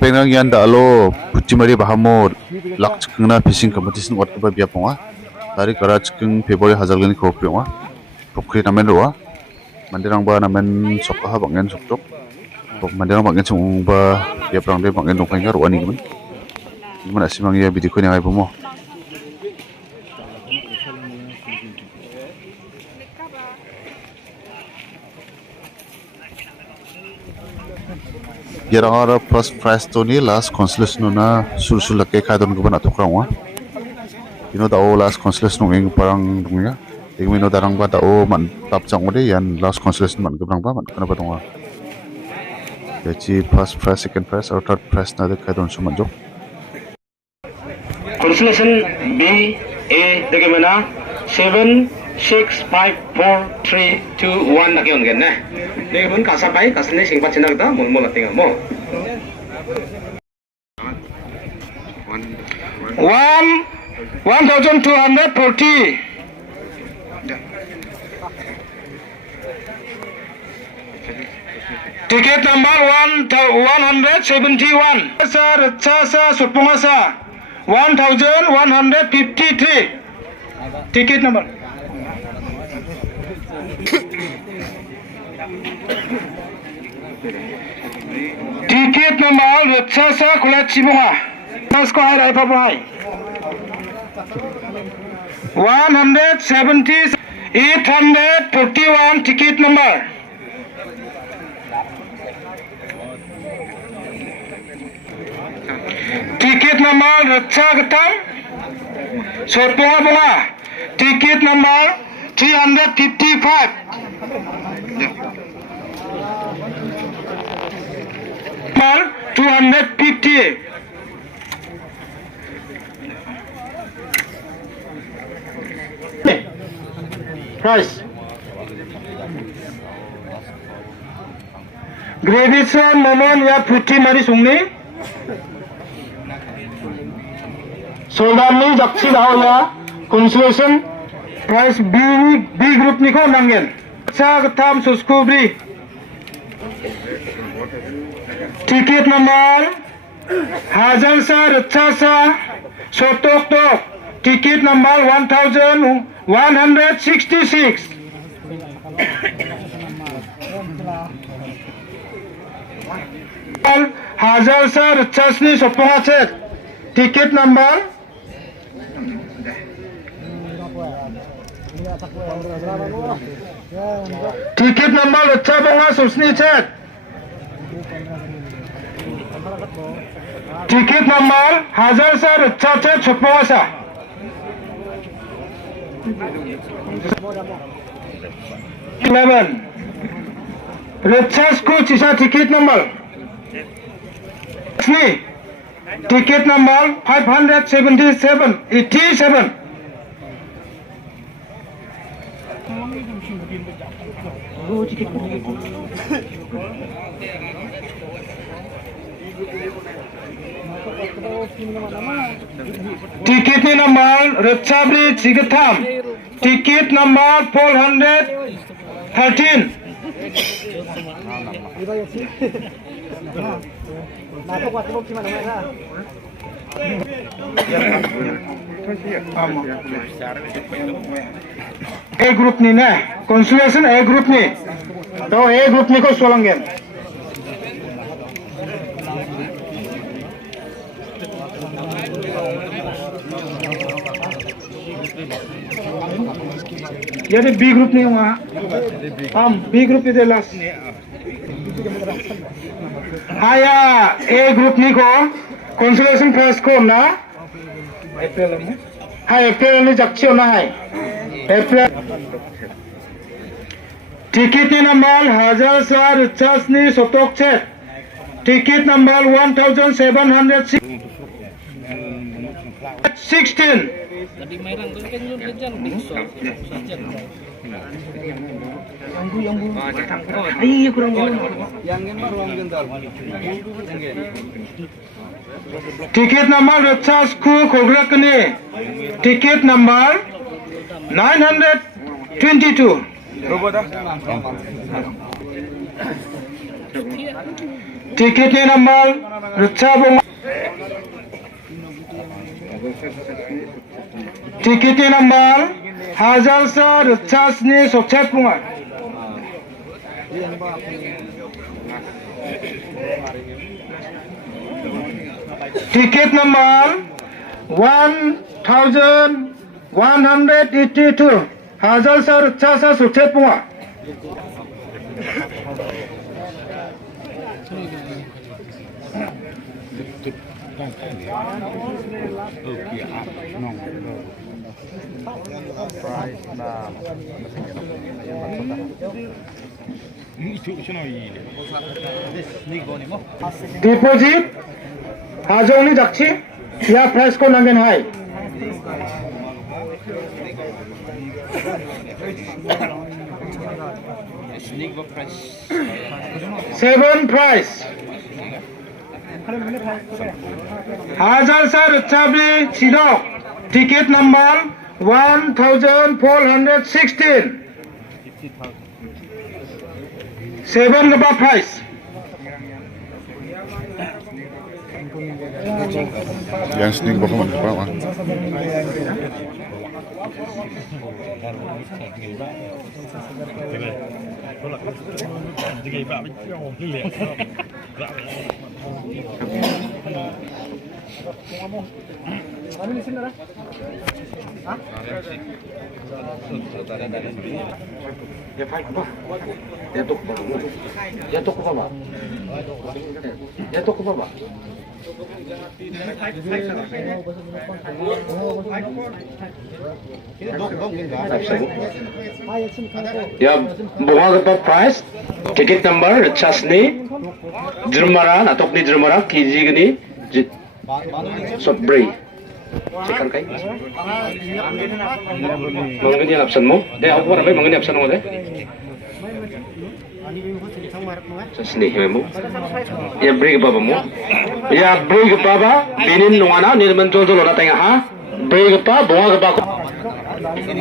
Pengang yan da alo putimari bahamo lak chikna fishing competition wat ba bia ponga tarik kara chiking February hajalgani ko pionga pokri namen roa mandirang ba namen sokha bangen sokjok pok mandirang bangen chung ba bia prang de bangen dongkai gar wani gimen gimen asimang ya bidi ko ni ai bomo Yarangara first prize to ni last consolation na sul ke kadon guban atokrang wa ino da o last consolation ng parang dunga igmino darang ba da o man tap chang ode yan last consolation man gubrang ba man kana ba dunga yachi first prize second prize or third prize na de kadon suman jok consolation B A degemana 7 6 5 4 3 2 1 nakion gen na degemun kasabay kasne singpat sinagda mulmul atinga mo 1240 ticket number 171 sir sa supungasa 1153 ticket number ticket number sa kulat sibunga mas ko hai rai pa hai 170 841 ticket number ticket number Ratsa Gatam Sopunga Bunga ticket number 355 number 250 price Gravison Momon ya Puti Mari Sungni Soldani Jaksi Dahaya Consolation Price B group Niko Nangen Sagatam Suskubri ticket number Hajalsa Ratsa Sotok Tok ticket number 1166 Hajalsa Ratsasni Sopunga ticket number Ratsa Susni Chet ticket number Hajalsa Ratsa Chet Sopunga 11 Ratsa School Chisa ticket number ticket number 577 87 ticket number Ratsabri Chigatam ticket number 413 A group ni na consolation A group ni to A group ni ko solangen jadi B group ni wah B group itu last haya A group ni ko consolation first ko na hai April ni jakchi na hai April ticket number Hajalsa Ratsasni Sotok Chet ticket number 1716 Tadi merang tu kan lu kejar bikso. Iya kurang ticket number Ratsasku Kograkani ticket number 922 Ticket number Richabung. Ticket number Hazalsa Richasni Sokchapunga. Ticket number 1182 Hazalsa Richasa Sokchapunga. Deposit Hazoni Dakchi Ya price ko nangen hai Seven price Hazal sir Chabli Chidok ticket number 1416 Seven gaba price Yan sneak baka man pa ma. Ya, bunga gapa price ticket number chasni Jermara atau ni Jermara kiji gini sotbri chicken kai mangani option mo de aku apa mangani option mo de chasni hemu ya bri gapa mo ya bri gapa ba binin nungana nirman jojo lora tengah ha bri gapa bunga gapa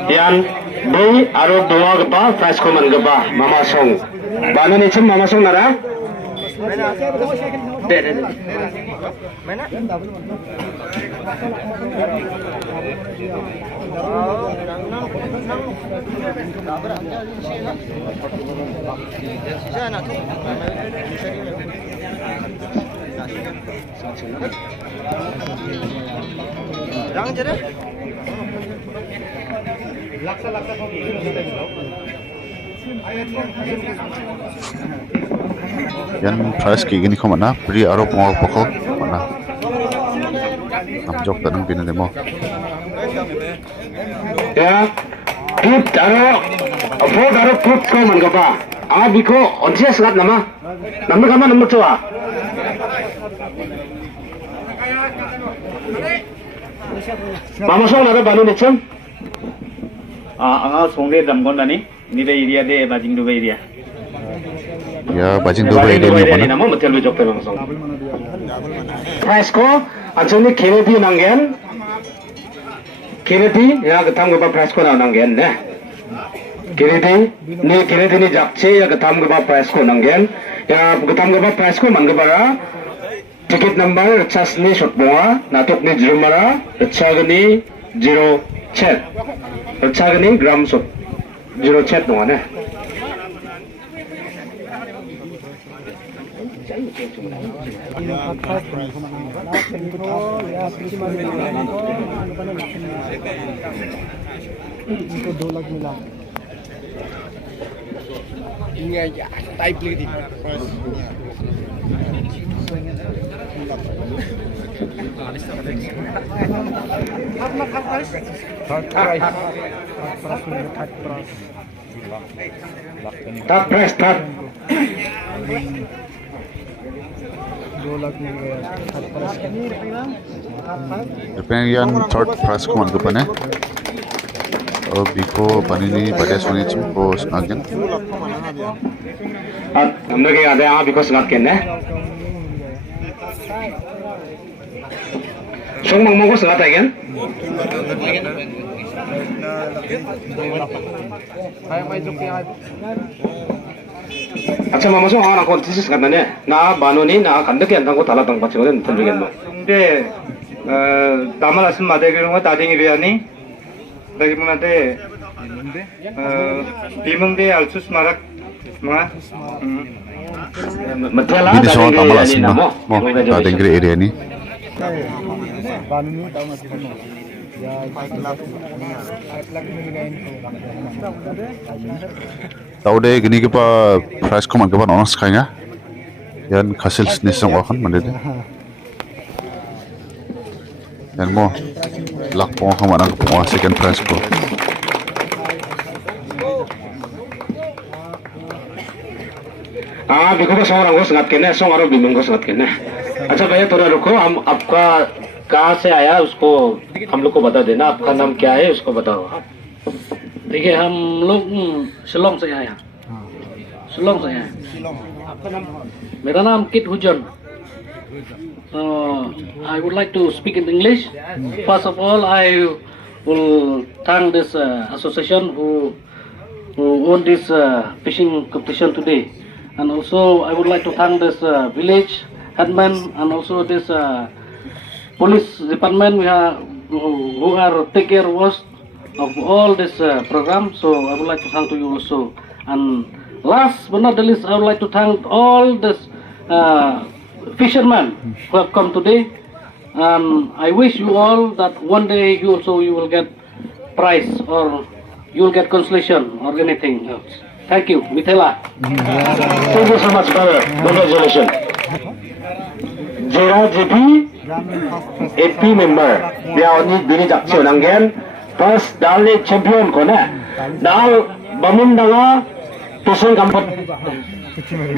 yan bri aro bunga gapa price ko man gapa mama song bana ni chum mama song nara Yan price ki gini ko mana pri aro mo poko mana. Namjok tanang pinane mo. Ya put daro put ko man gapa abi ko onsia salat nama kama nomor tua mama song nada banu necem anga songde damgon dani ni de area de bajing do area Ya bajing do bay ni mana. nama metel bejok pe mama song price ko anjani kennedy nangen Kennedy ya ketam gapa price ko nangen ne Kennedy ni jakche ya ketam gapa price ko nangen ya ketam gapa price ko manggabara ticket number chasni shotbonga natok ni jirumara chagni 0 chat chagni gram shot 0 chat no ne इनको 2 लाख मिला type लिख दी third price 2 lakh मिल गया Depend yan third price ko man ko pa ne. O biko panini pada suni chum ko snagen. हमने के आधे यहाँ because not कहने song मंग को संगात है क्या Acha mama so ana kon thesis karna ne na banoni na kandake antang ko tala tang pachigoden tolbigen mo. 근데 나만 아시면 마대기는 거 다딩이리아니 다기문한테 비문대 알수스 마락 mga Matela Bini so tamal ni asin na namo. mo ta dengri area ni Banun tahu masih penuh. Ya, 5 lakh miligain ko. tau de gini ke pa price ko man ke pa onas khainga yan khasil ni song wa khan mande de yan mo lak po ko man ang second price ko बिको को song रंगो संगत के ने song आरो बिमंग को संगत के ने अच्छा भैया थोड़ा रुको हम आपका कहाँ से आया उसको हम लोग को बता देना आपका नाम क्या है उसको बताओ देखिए हम लोग शिलोंग से आए हैं शिलोंग से आए हैं मेरा नाम kit Heusen I would like to speak in English. First of all, I will thank this association who won this fishing competition today. And also, I would like to thank this village headman and also this police department who are take care of us of all this program. So I would like to thank to you also. And last but not the least, I would like to thank all this fishermen who have come today. And I wish you all that one day you will get prize or you will get consolation or anything else. Thank you, Mithila. Thank you so much brother congratulations Jera JP AP member dia oni bini jakcho nanggen first dali champion ko na dal bamun danga tusun kampot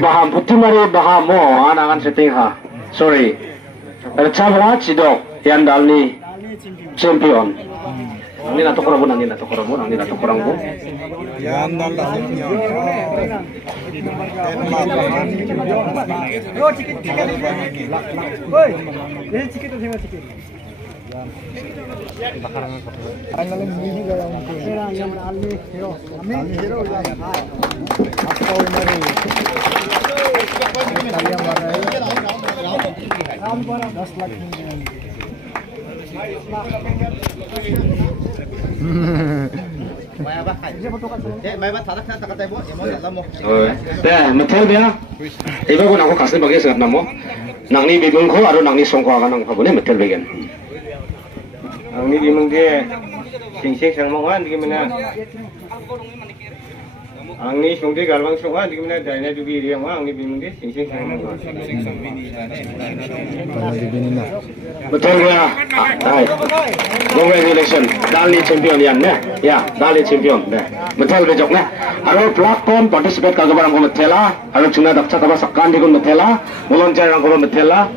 baham putimari bahamo anangan setting ha sorry Chabra Chidok yan dalni champion Nangni nato korabo Yan dal dah. Yo cikit. Woi, ini cikit tu sini cikit. Ang lalim mini gaya ang yang almi hero yang apa ini? Saya marai. 10 lakh Metel dia. Iba ko nako kasih bagi sekat namo. Nang ni bibung ko aro nang ni song ko akan nang pabune metel bagian. ang ni bimungde singsing sang mongwan di mana ang ni sungde galwang songwan di mana daina dubi riang wa ang ni bimungde singsing sang mongwan Metel dia. Hai. Congratulations. Dali champion yan ne. Ya, dali champion ne. Metel bejok ne. Aro platform participate ka gabarang ko metela. Aro chuna dakcha ka ba sakkan di ko metela. Volunteer ang ko metela.